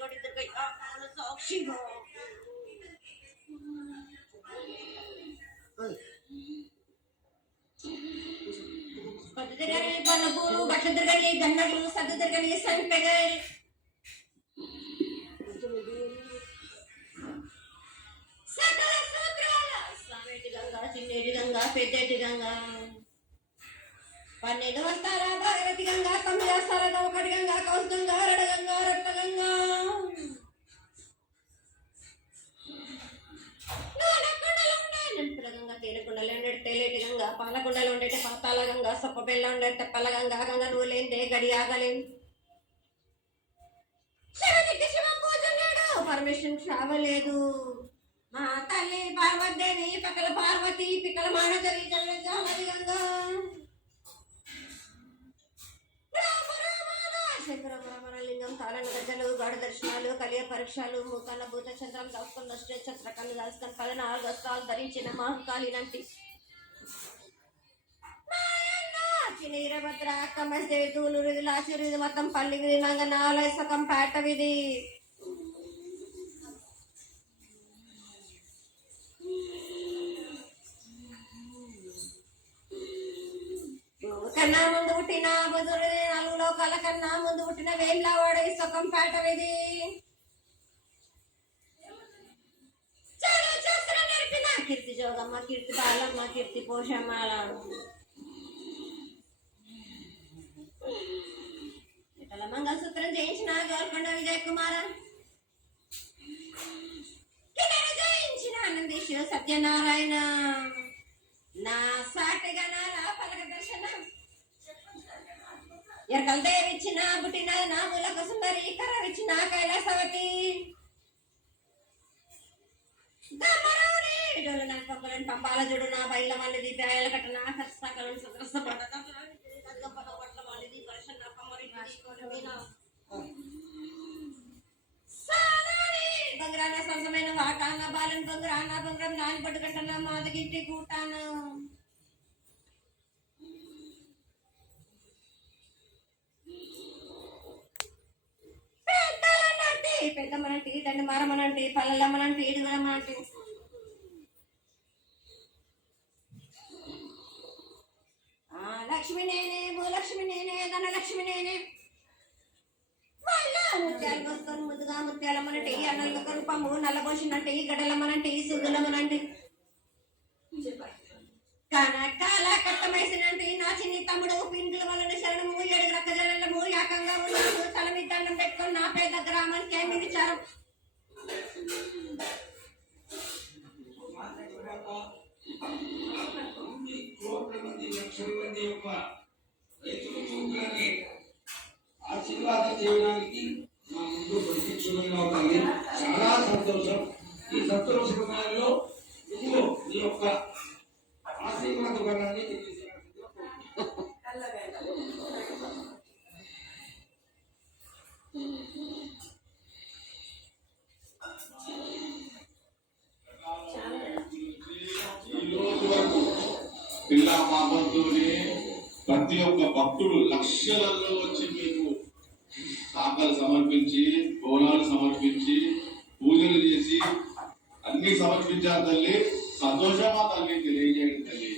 సాక్షిగా పట్టు తిరగని పన్నపూలు బట్టలు తిరగని గన్నలు సద్దు తిరగని సంపెగల్ సకల సూత్రాల స్వామిటి గంగా చిన్నేటి గంగా పెద్దటి గంగా 12 వస్తారా భాగరథి గంగా 9 వస్తారా ఒకటి గంగా కౌస్ గంగా రడ గంగా రత్న గంగా గంగా తేనెకుండలు ఉండే తేలేటి గంగా పాలకుండలు ఉండేటి పాతాల గంగా సొప్ప బెల్ల ఉండే తెప్పల గంగా గంగ నువ్వు లేనిదే గడి ఆగలేం పరమేశ్వరం క్షావలేదు మా తల్లి పార్వతీదేవి పక్కల పార్వతి పిక్కల మానదవి జల్లది గంగా శంకరమరలింగం తాళన గజ్జలు గాఢ దర్శనాలు కలియ పరీక్షలు మూకన్న భూత చంద్రం దాచుకున్న ఛత్రకన్ను దాచుకొని 14 గస్తాలు ధరించిన మహంకాళి నంటి నీరభద్ర కమస్దేవి తూలూరు లాసిరి మొత్తం పల్లి నంగనాలయ సకం పేట విధి కన్నా ముందు పుట్టిన బుధుడు 4 లోకాల కన్నా ముందు పుట్టిన వేళ్ళవాడ సకం పేట విధి నేర్పిన కీర్తి జోగమ్మ కీర్తి బాలమ్మ కీర్తి పోషమ్మాల ఇతల మంగళసూత్రం చేయించిన గోల్కొండ విజయ్ కుమార జయించిన ఆనందీశ్వర సత్యనారాయణ నా సాటిగా నాలా పలక దర్శనం ఎరకల దేవిచ్చిన పుట్టిన నా మూలక సుందరి కరవిచ్చిన కైలాసవతి పంపాల జుడు నా బయల మళ్ళీ దీపాయల కట్ట నా కష్టకలను సదృశపడ పట్ల మళ్ళీ పరిశన్న పమ్మరి బంగారాన సొంతమైన వాటాన బాలన్ బంగారాన బంగారం నాని పట్టుకంటున్నా మాదగిట్టి కూటాను పెద్దమ్మనంటే దండి మారమ్మనంటే పల్లెమ్మనంటే ఈడుగలమ్మనంటే లక్ష్మి నేనే భూలక్ష్మి నేనే ధనలక్ష్మి నేనే ముత్యాలు పోసుకొని ముద్దుగా ముత్యాలమ్మనంటే అన్నల రూపము నల్లబోసినంటే గడలమ్మనంటే సుగులమ్మనంటే కనకాల కట్టమేసినంటే నా చిన్ని తమ్ముడు పింకుల వలన శరణము 7 రక్క జలము ఏకంగా ఉన్నాడు తలమిద్దండం పెట్టుకొని నా పేద గ్రామానికి ఏమి విచారం ఆశీర్వాదం చేయడానికి మా ముందు ప్రత్యక్షమైన చాలా సంతోషం. ఈ సంతోష సమయంలో నువ్వు నీ యొక్క ఆశీర్వాద బలాన్ని పిల్ల పాపంతోనే ప్రతి ఒక్క భక్తుడు లక్షలలో వచ్చి మీకు శాఖలు సమర్పించి బోనాలు సమర్పించి పూజలు చేసి అన్ని సమర్పించారు తల్లి. సంతోషమా తల్లి తెలియజేయండి తల్లి.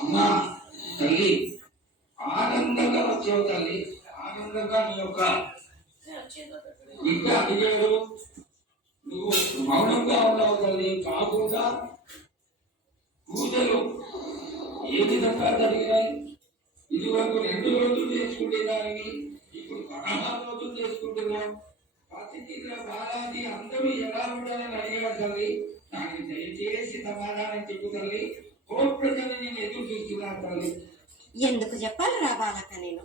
అమ్మా తల్లి ఆనందంగా వచ్చావు తల్లి. ఆనందంగా నీ యొక్క ఇంకా అడిగాడు. నువ్వు మౌనంగా ఉన్నావు తల్లి. కాకుండా పూజలు ఏ విధంగా జరిగినాయి? ఇది వరకు 2 రోజులు చేసుకుంటేదాన్ని ఇప్పుడు 16 రోజులు చేసుకుంటున్నాం. పసిపిల్ల బాలాజీ అందరూ ఎలా ఉండాలని అడిగాడు తల్లి. దానికి దయచేసి సమాధానం చెప్పు తల్లి. కోట్లని నేను ఎదురు చూస్తున్నాను తల్లి. ఎందుకు చెప్పాలి రా బాలక, నేను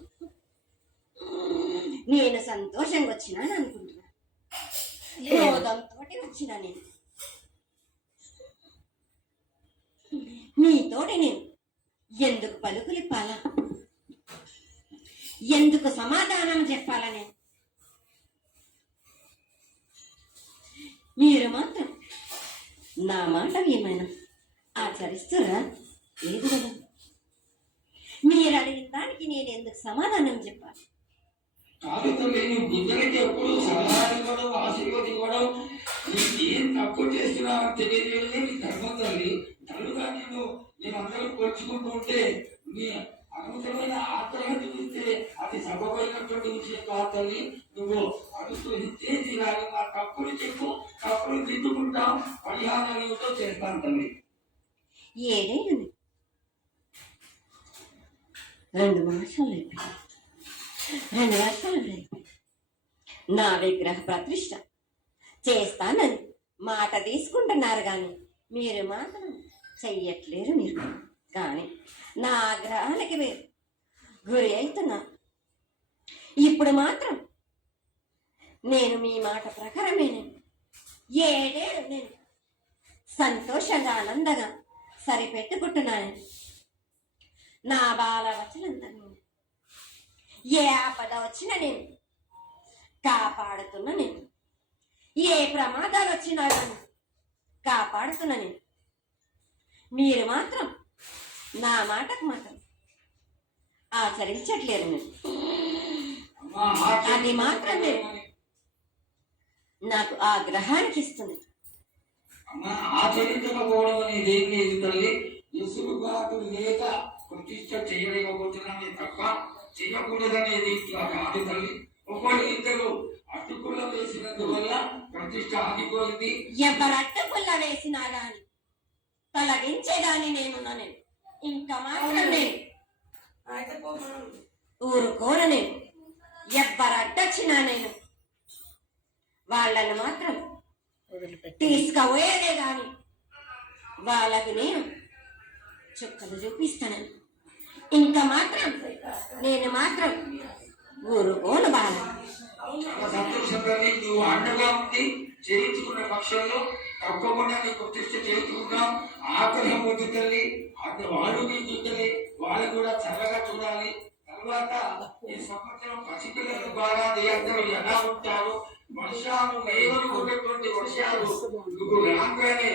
సంతోషంగా వచ్చినాను అనుకుంటున్నా. క్రోధంతో వచ్చినా నేను. మీతోటి నేను ఎందుకు పలుకులిప్పాలా, ఎందుకు సమాధానం చెప్పాలని మీరు మాత్రం నా మాట ఏమైనా ఆచరిస్తురా? లేదు కదా. మీరు అడిగిన దానికి నేను ఎందుకు సమాధానం చెప్పాలి? కాదు తల్లి, నువ్వు బుద్ధునికి ఎప్పుడు సలహా ఇవ్వడం, ఆశీర్వాదం ఇవ్వడం, నీకు ఏం తక్కువ చేస్తున్నావు తెలియజేయడమే నీ ధర్మం తల్లి. తల్లుగా నేను అందరూ కొలుచుకుంటూ ఉంటే నీ అనుమతమైన ఆగ్రహం చూస్తే అది సబబైనటువంటి విషయం కాదు తల్లి. నువ్వు అనుసరిస్తే తీరాలి. నా తప్పులు చెప్పు, తప్పులు దిద్దుకుంటాం, పరిహారం ఏమిటో చేస్తాను తల్లి. ఏదైనా 2 మాసాలు అయిపోయింది, 2 వర్షాలు అయిపోయింది. నా విగ్రహ ప్రతిష్ట చేస్తానని మాట తీసుకుంటున్నారు కానీ మీరు మాత్రం చెయ్యట్లేరు. మీరు కానీ నా ఆగ్రహానికి మీరు గురి అవుతున్నారు. ఇప్పుడు మాత్రం నేను మీ మాట ప్రకారమే ఏడేడు నేను సంతోషంగా ఆనందంగా సరిపెట్టుకుంటున్నాను. నా బాల వచనంతా ఏ ఆపద వచ్చినా నేను కాపాడుతున్నా, నేను ఏ ప్రమాదాలు వచ్చినా కానీ కాపాడుతున్నా నేను. మీరు మాత్రం నా మాటకు మాత్రం ఆచరించట్లేరు. నేను అది మాత్రమే నాకు ఆగ్రహానికి ఇస్తుంది. అమ్మా, ఆచరించకపోవడం అనేది ఏం లేదు తల్లి. ఎసురుబాటు లేక ప్రతిష్ట చేయలేకపోతున్నామే తప్ప చేయకూడదనేది ఇట్లా కాదు తల్లి. ఒకటి ఇద్దరు అడ్డుకుల్ల వేసినందువల్ల ప్రతిష్ట ఆగిపోయింది. ఎవరు అడ్డుకుల్ల వేసినా గాని తొలగించేదాన్ని నేను. ఇంకా మాత్రం నేను ఊరుకోన. నేను ఎవరు అడ్డొచ్చినా నేను వాళ్ళని మాత్రం తీసుకుపోయేదే గాని వాళ్ళకి నేను చుక్కలు చూపిస్తాను. ఇంకా మాత్రం నేను మాత్రం ఊరుకోను. బాల చాలా సంతోషంగా నువ్వు అండగా ఉండి చేయించుకున్న పక్షంలో తప్పకుండా నీ ప్రతిష్ట చేయించుకుంటాం. ఆగ్రహం వద్దు తల్లి, వాళ్ళు నీకు తల్లి, వాళ్ళు కూడా చల్లగా చూడాలి. తర్వాత ఈ సంవత్సరం పసిపిల్లలు బాగా అందరూ ఎలా ఉంటారు, వర్షాలు మేలు ఉన్నటువంటి వర్షాలు నువ్వు రాగానే